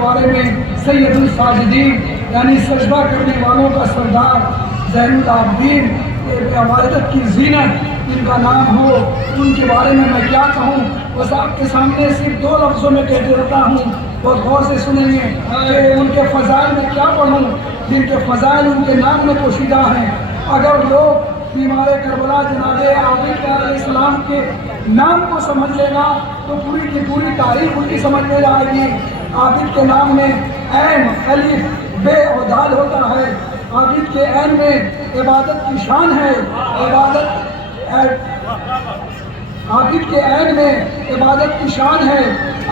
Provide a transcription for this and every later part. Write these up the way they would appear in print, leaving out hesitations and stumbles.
बारे में सैयदुल साजिदीन यानी सजदा करने वालों का सरदार ज़ैनुल आबिदीन इबादत की जीनत इनका नाम हो, उनके बारे में मैं क्या कहूँ। बस आपके सामने सिर्फ 2 लफ्ज़ों में कह देता हूँ, बहुत गौर से सुनेंगे कि उनके फ़ज़ाइल में क्या पढ़ूँ, जिनके फ़ज़ाइल उनके नाम में पोशीदा हैं। अगर लोग बीमार करबला जनाब आबिद अलैहिस्सलाम के नाम को समझ लेगा तो पूरी की पूरी तारीख उनकी समझ में आएगी। आबिद के नाम में ऐन, अलिफ, बे और दाल होता है। आबिद के ऐन में इबादत की शान है, आबिद के ऐन में इबादत की शान है,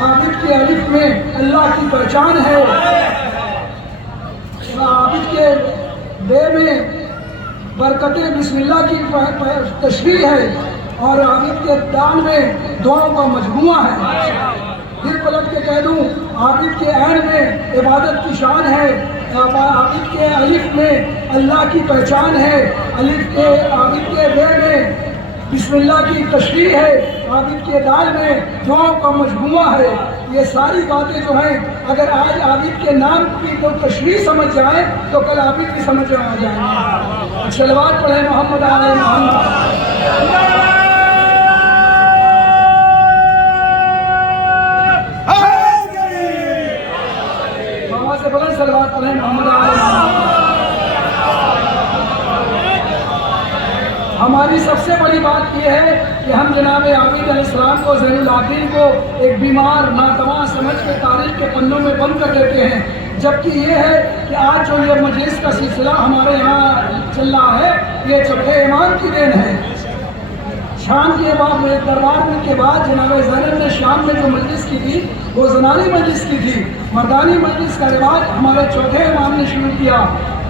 आबिद के अलिफ में अल्लाह की पहचान है, आबिद के बे में बरकतें बिस्मिल्लाह की तशरीह है और आबिद के दान में दुआओं का मजमुआ है। फिर पलट के कह दूँ, आबिद के ऐन में इबादत की शान है, आबिद के अलिफ में अल्लाह की पहचान है, आबिद के बे में बिस्मिल्लाह की तशरीह है, आबिद के दाल में दुआओं का मजमुआ है। ये सारी बातें जो हैं, अगर आज आबिद के नाम की तो तशरीह समझ जाए तो कल आबिद की समझ में आ जाएंगे। सलवात पढ़े मोहम्मद आले मोहम्मद। सलवात पढ़े मोहम्मद आले मोहम्मद। हमारी सबसे बड़ी बात यह है कि हम जनाब आबिद अलैहिस्सलाम को, ज़ैनुल आबिदीन को एक बीमार नातवा समझ के तारीख के पन्नों में बंद कर देते हैं। जबकि ये है कि आज जो ये मजलिस का सिलसिला हमारे यहाँ चल रहा है, ये चौथे इमाम की देन है। शाम के बाद दरबार में के बाद जनाब ज़ैनब ने शाम में जो मजलिस की थी वो ज़नानी मजलिस की थी। मर्दानी मजलिस का रिवाज हमारे चौथे इमाम ने शुरू किया।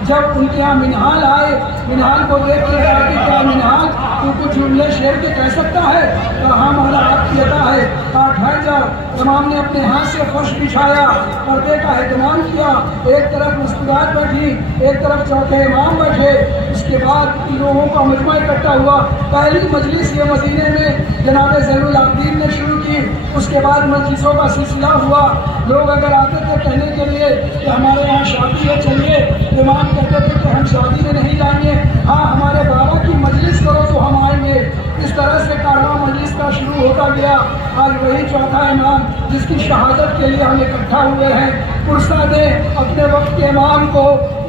जब उनके यहाँ मिनहाल आए, मिनहाल को देख के कहा कि क्या मिनहाल तू कुछ जुमले शेर के कह सकता है? कहा हाँ मौला आपकी अता है। कहा ठहर जा। इमाम ने अपने हाथ से फर्श बिछाया, पर्दे का एहतमाम किया। एक तरफ मुस्कुरात बैठी, एक तरफ चौथे इमाम बैठे। उसके बाद लोगों का मजमा इकट्ठा हुआ। पहली मजलिस ये मदीने में जनाब ज़ैनुल आबिदीन ने शुरू की। उसके बाद मजलिसों का सिलसिला हुआ। लोग अगर आते थे कहने के लिए कि हमारे यहाँ शादी है, चलिए, इमाम कहते थे कि हम शादी में नहीं जाएंगे, हाँ हमारे बाबा की मजलिस करो तो हम आएंगे। इस तरह से कारवां मजलिस का शुरू होता गया। आज वही चौथा इमाम जिसकी शहादत के लिए हम इकट्ठा हुए हैं। पुरसा दें अपने वक्त के इमाम को,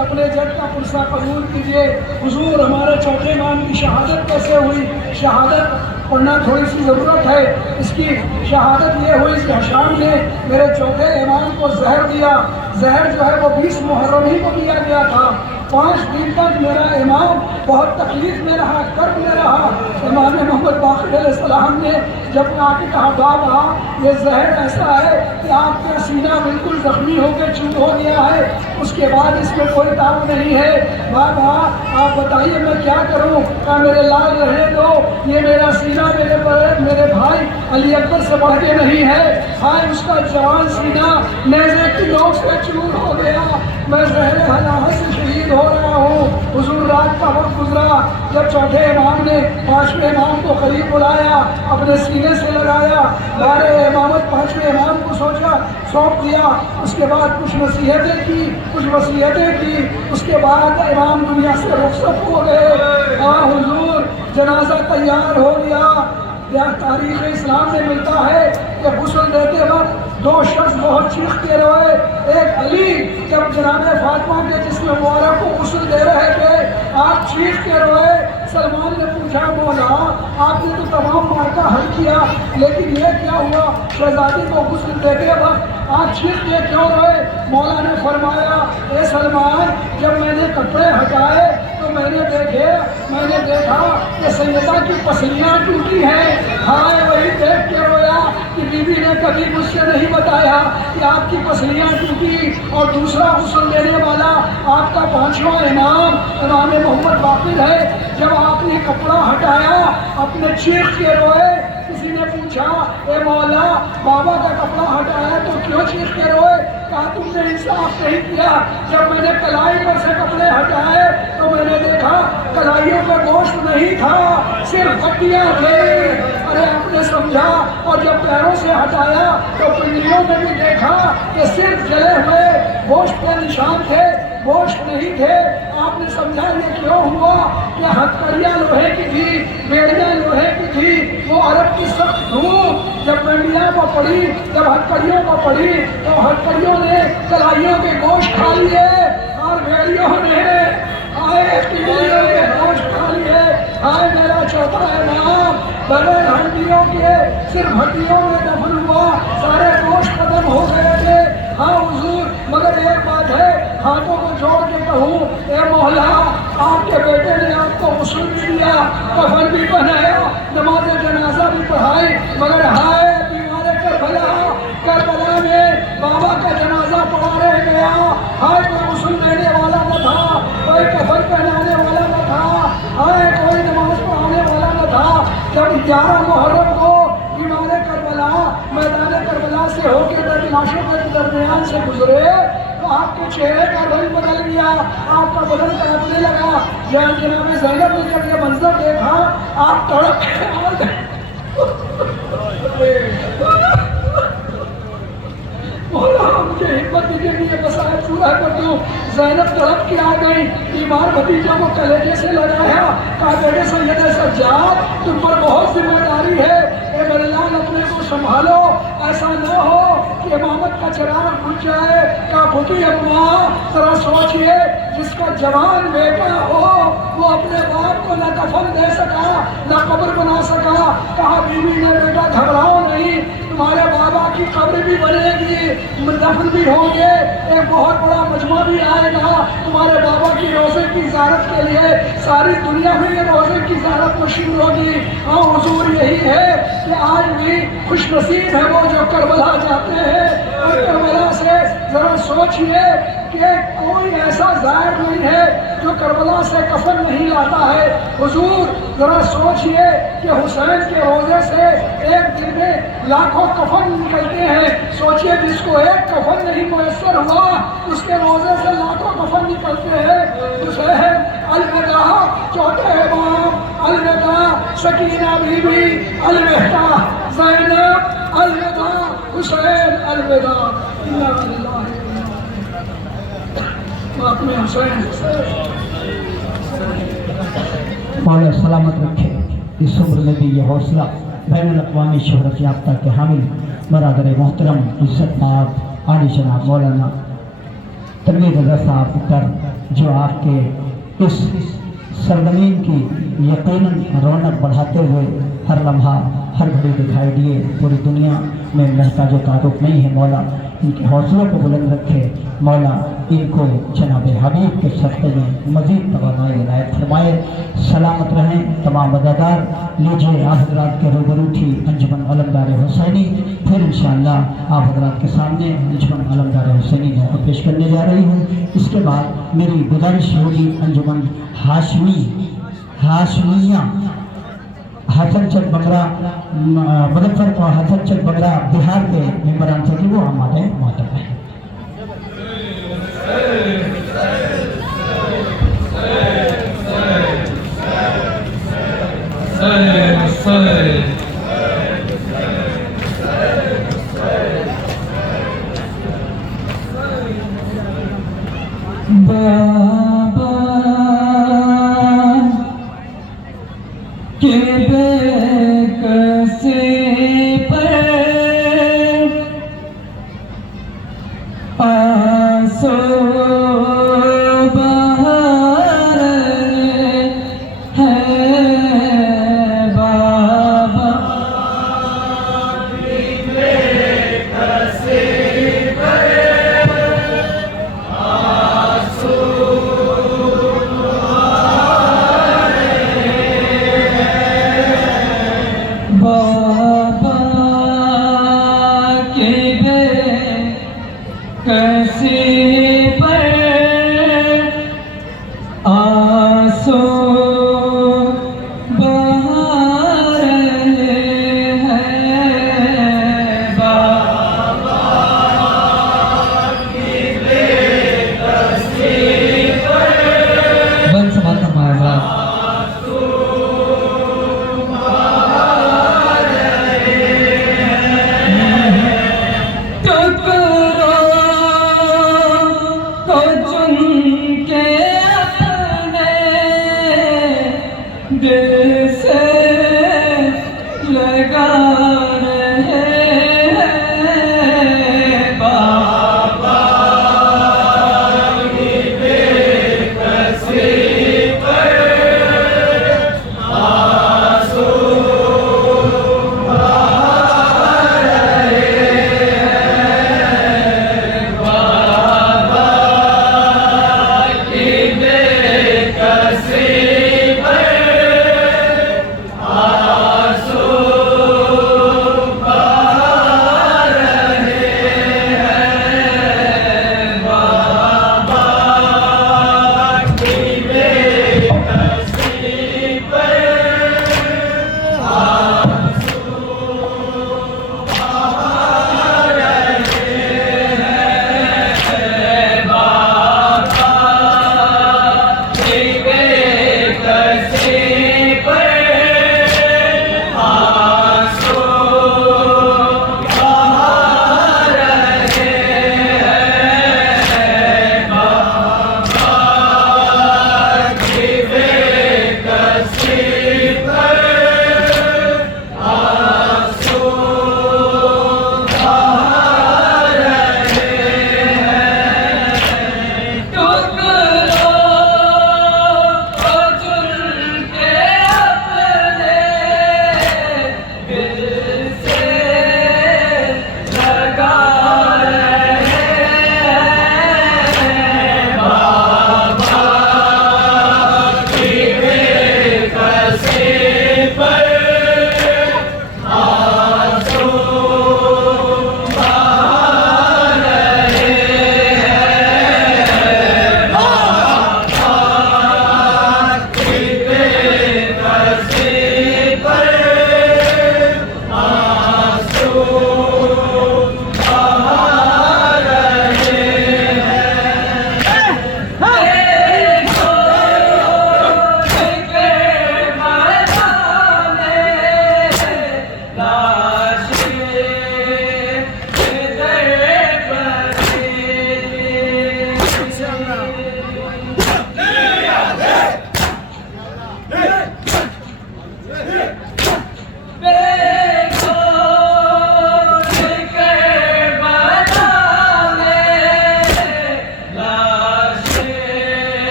अपने जज का पुरसा कबूल कीजिए। हुजूर हमारे चौथे इमाम की शहादत कैसे हुई? शहादत पढ़ना थोड़ी सी ज़रूरत है। इसकी शहादत ये हुई कि शाम ने मेरे चौथे इमाम को जहर दिया। जहर जो है वो 20 मुहर्रम ही को दिया गया था। 5 दिन तक मेरा इमाम बहुत तकलीफ में रहा, कर्ब में रहा। इमाम मोहम्मद बाक़िर अलैहिस्सलाम ने जब आके कहा बाबा ये जहर ऐसा है कि आपका सीना बिल्कुल जख्मी होकर चूर हो गया है, उसके बाद इसमें कोई दाव नहीं है। बाबा आप बताइए मैं क्या करूं? क्या मेरे लाल रहने दो, ये मेरा सीना मेरे भाई अली अकबर से बढ़ के नहीं है। हाय उसका जवान सीना नेज़े की नोक से चूर हो गया, मैं ज़हरे हलाहत से शहीद हो रहा हूँ। हुजूर रात का वक्त गुजरा। जब चौथे इमाम ने 5वें इमाम को करीब बुलाया, अपने सीने से लगाया, बारे इमामत 5वें इमाम को सौंप दिया। उसके बाद कुछ नसीहतें की, कुछ वसीयतें की। उसके बाद इमाम दुनिया से रुखसत हो गए। हाँ हुजूर जनाजा तैयार हो गया। यह तारीख़ इस्लाम में मिलता है कि गुस्ल देते वक्त 2 शख्स बहुत चीख के रोए। एक अली जब जनाब फातिमा के जिस्म मुबारक को गुस्ल दे रहे थे, आप चीख के रोए। सलमान ने पूछा मौला आपने तो तमाम मार्का हल किया, लेकिन ये क्या हुआ? शहजादी को गुस्ल देते वक्त आप चीख के क्यों रोए? मौला ने फरमाया ए सलमान, जब मैंने कपड़े हटाए तो मैंने देखा कि सैयदा की पसलियाँ टूटी हैं। हाय वही देख के रोया कि बीवी ने कभी मुझसे नहीं बताया कि आपकी पसलियाँ टूटी। और दूसरा गुस्ल देने वाला आपका 5वां इमाम मोहम्मद बाक़िर है। जब आपने कपड़ा हटाया अपने चीख के रोए। किसी ने पूछा पूछा, ए मौला बाबा का कपड़ा हटाया तो क्यों चीखते रोए? कहा तुमने इंसाफ नहीं किया। जब मैंने कलाई पर से कपड़े हटाए तो मैंने देखा कलाइयों का गोश्त नहीं था, सिर्फ हड्डियां थे। अरे आपने समझा। और जब पैरों से हटाया तो पिंडियों में भी देखा कि सिर्फ जले हुए गोश्त के निशान थे, गोश्त नहीं थे। आपने समझा ये क्यों हुआ? कि हथकड़ियाँ लोहे की थी, बेड़ियाँ लोहे की थी। वो अरब की सख्त धूप जब बेड़ियाँ को पड़ी, जब हथकड़ियों को पड़ी तो हथकड़ियों ने कलाइयों के गोश्त खा लिए और बेड़ियों ने आए पिंडियों के गोश्त खा लिए। आए मेरा चौथा इमाम बगैर हड्डियों के, सिर्फ हड्डियों में दफन हुआ, सारे गोश्त खत्म हो गए थे। हाँ हुजूर, मगर एक बात है, हाथों को जोड़ के कहूँ, ए मौला आपके बेटे ने आपको गुस्ल भी दिया, कफन भी पहनाया, नमाज जनाजा भी पढ़ाई, मगर हाय बीमार करबला में बाबा का जनाजा पढ़ा रह गया। हाय कोई गुस्ल देने वाला न था, कोई कफन पहनाने वाला न था, हाय कोई नमाज पढ़ाने वाला न था। जब 11 मुहर्रम को बीमार करबला मैदान करबला से होकर दरमियाशों के दरमियान से गुजरे तो आपके चेहरे का रंग बदल गया, आपका बदन तड़पने लगा। जनाब ज़ैनब ने जब ये मंजर देखा आप तड़प मुझे हिम्मत दीजिए बस आए पूरा कर दूं। ज़ैनब तड़प के आ गई, बीमार भतीजा को कलेजे से लगाया, कहा बेटे सैयद सज्जाद तुम पर बहुत जिम्मेदारी है, ए बल्लान अपने को संभालो, ऐसा न हो कि इमामत का चिराग बुझ जाए। कहा भूती अम्मा जरा सोचिए, जिसका जवान बेटा हो वो अपने बाप को न कफन दे सका न कब्र बना सका। कहा बीवी ने बेटा घबराओ नहीं, तुम्हारे बाबा की कब्र भी बनेगी, दफन भी होंगे, एक बहुत बड़ा मजमा भी आएगा तुम्हारे बाबा की रोज़े की ज़ियारत के लिए, सारी दुनिया में ये रोज़े की ज़ियारत मशहूर होगी। हाँ हुजूर यही है कि आज भी खुश नसीब है वो जो करबला जाते हैं। और करबला से ज़रा सोचिए कि कोई ऐसा ज़ाहिर नहीं है जो करबला से कफन नहीं लाता है। हुजूर ज़रा सोचिए कि हुसैन के रोज़े से एक दिन में लाखों कफन निकलते हैं। सोचिए जिसको एक कफन नहीं मुयस्सर हुआ उसके रोज़े से लाखों कफन निकलते हैं। हुसैन अलविदा चौथे इमाम, अलविदा सकीना बीबी, अलविदा ज़ैनब, अलविदा हुसैन, अलविदा इन्ना लिल्लाहि में हुसैन। मौला सलामत रखे, इस उम्र में भी ये हौसला बैनुल अक़वामी शोहरत याफ्ता के हामिल बरादर मोहतरम इज़्ज़त नाब आली जनाब मौलाना तनवीर रज़ा साहब पर जो आपके इस सरजमीन की यकीनन रौनक बढ़ाते हुए हर लम्हा हर घड़ी दिखाई दिए। पूरी दुनिया में महताज तारुफ नहीं है। मौला इनके हौसलों को बुलंद रखे, मौला इनको जनाब हबीब के सदक़े में मज़ीद तवानाई इनायत फरमाए, सलामत रहें तमाम अदादार। लीजिए आप हज़रात के रूबरू थी अंजुमन अलमदार हुसैनी, फिर इंशाअल्लाह आप हज़रात के सामने अंजुमन अलमदार हुसैनी को पेश करने जा रही हूँ। इसके बाद मेरी गुजारिश होगी अंजुमन हाशमिया हसन चक बंगरा मुजफ्फर और हसन चक बंगरा बिहार के मेम्बरान थे कि वो हमारे मोहतरम हैं। बाबा के बेकसे पर आंसू बहार है बाबा के बेकसे पर आंसू बाबा के कैसे पर आंसू बहा रहे हैं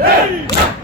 Hey!